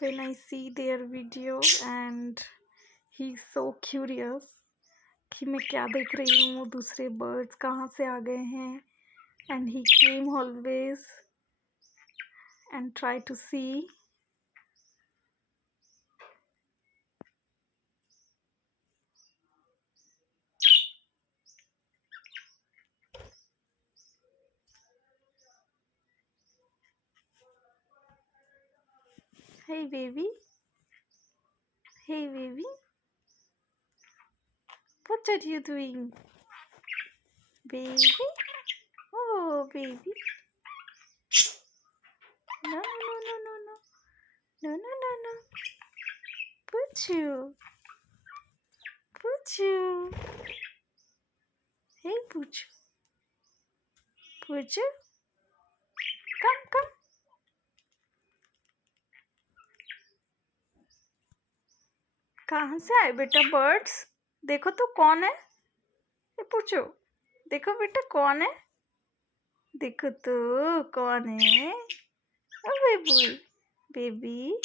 when I see their video and he's so curious कि मैं क्या देख रही हूँ, दूसरे birds कहाँ से आ गए हैं, and he came always and try to see. Hey baby, hey baby, what are you doing? Baby, oh baby, no no no no no no no no no, Poochoo, Poochoo, hey Poochoo, Poochoo, come come. कहाँ से आए बेटा birds? देखो तो कौन है? ये पूछो, देखो बेटा कौन है? देखो तो कौन है? ओ बेबी, बेबी,